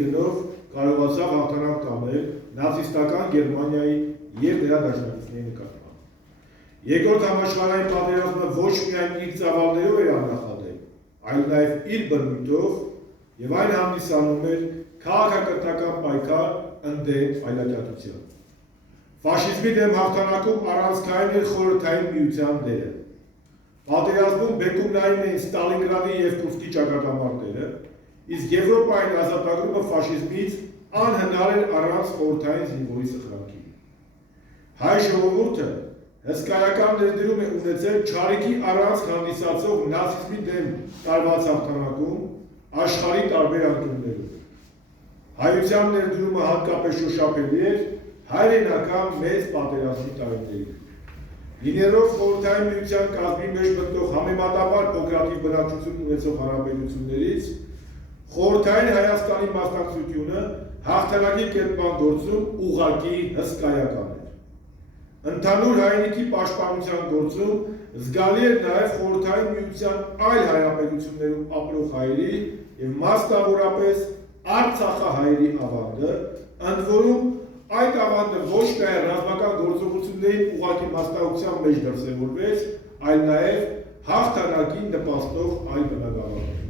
Գնով կարողացավ հաղթանակ տանել նացիստական Գերմանիայի և նրա դաշնակիցների նկատմամբ։ Երկրորդ համաշխարհային պատերազմը ոչ միայն իր ծավալներով էր աննախադեպ, այլ նաև իր բնույթով և այն հանդիսանում էր քաղաքակրթական պայքար ընդդեմ այլատյացության։ Ֆաշիզմի դեմ հաղթանակում առանցքային էր Խորհրդային Միության դերը։ Պատերազմում բեկումնային էին Ստալինգրադի և Կուրսկի ճակատամարտերը, իսկ Եվրոպային ազատագրումը ֆաշիզմից անհնար էր առանց խորհրդային զինվորի սխրանքի։ Հայ ժողովուրդը հսկայական ներդրում է ունեցել չարիքի առանցք հանդիսացող նացիզմի դեմ տարված հաղթանակում աշխարհի տարբեր անկյուններում։ Հայության ներդրումը հատկապես շոշափելի էր հայրենական մեծ պատերազմի տարիներին։ Լինելով Խորհրդային Միության կազմի մեջ մտնող համեմատաբար փոքրաթիվ բնակչություն ունեցող հանրապետություններից, Խորհրդային Հայաստանի մասնակցությունը հաղթանակի կերտման գործում ուղղակի հսկայական էր։ Ընդհանուր հայրենիքի պաշտպանության գործում զգալի էր նաև Խորհրդային Միության այլ հանրապետություններում ապրող հայերի և մասնավորապես արցախահայերի ավանդը, ընդ որում այդ ավանդը ոչ միայն ռազմական գործողությունների ուղղակի մասնակցության մեջ դրսևորվեց, այլ նաև հաղթանակին նպաստող այլ բնագավառներում։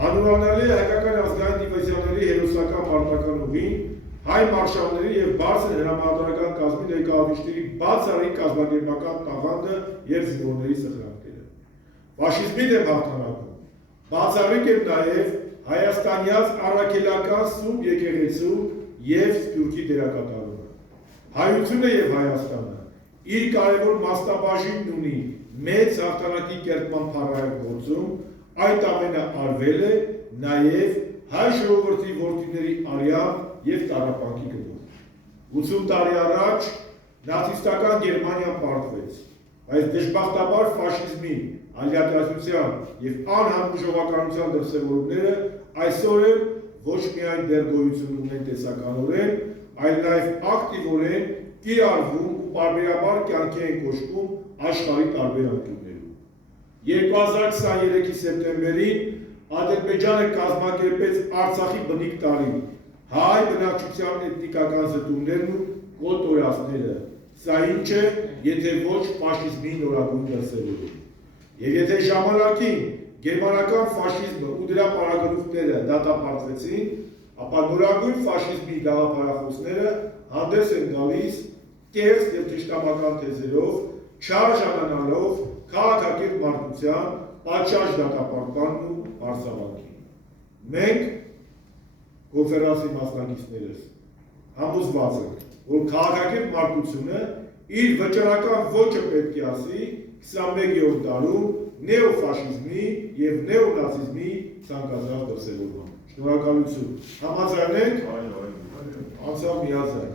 Անուրանալի է հայկական ազգային դիվիզիաների հերոսական մարտական ուղին, հայ մարշալների և բարձր հրամանատարական կազմի ներկայացուցիչների բացառիկ կազմակերպական տաղանդը և զինվորների սխրանքները։ Ֆաշիզմի դեմ հաղթանակում բացառիկ էր նաև հայաստանյաց առաքելական Սուրբ եկեղեցու և Սփյուռքի դերակատարումը։ Հայությունը և Հայաստանը իր կարևոր մասնաբաժինն ունի մեծ հաղթանակի կերտման փառահեղ գործում, այդ ամենը արվել է նաև հայ ժողովրդի որդիների արյան և տառապանքի գնով։ 80 տարի առաջ նացիստական Գերմանիան պարտվեց, բայց դժբախտաբար ֆաշիզմի, այլատյացության և անհանդուրժողականության դրսևորումները այսօր էլ ոչ միայն դեռ գոյություն ունեն տեսականորեն, այլ նաև ակտիվորեն կիրառվում ու պարբերաբար կյանքի են կոչվում աշխարհի տարբեր անկյուններում։ 2023-ի սեպտեմբերին Ադրբեջանը կազմակերպեց Արցախի բնիկ տարի, հայ բնակչության էթնիկական զտումներն ու կոտորածները, սա ինչ է, եթե ոչ ֆաշիզմի նորագույն դրսևորում։ Եվ եթե ժամանակին գերմանական ֆաշիզմը ու դրա պարագլուխները դատապարտվեցին, ապա նորագույն ֆաշիզմի գաղափարախոսները հանդես են գալիս կեղծ և թշնամական թեզերով, չարժանանալով քաղաքակիրթ մարդկության պատշաճ դատապարտմանն ու պարծավանքին։ Մենք, կոնֆերանսի մասնակիցներս, համոզված ենք, որ քաղաքակիրթ մարդկությունը իր վճռական ոճը պետք է ասի 21-րդ դարում նեոֆաշիզմի և նեոնացիզմի ցանկացած դրսևորման։ Շնորհակալություն։ Համաձայն եք, անցավ միաձայն։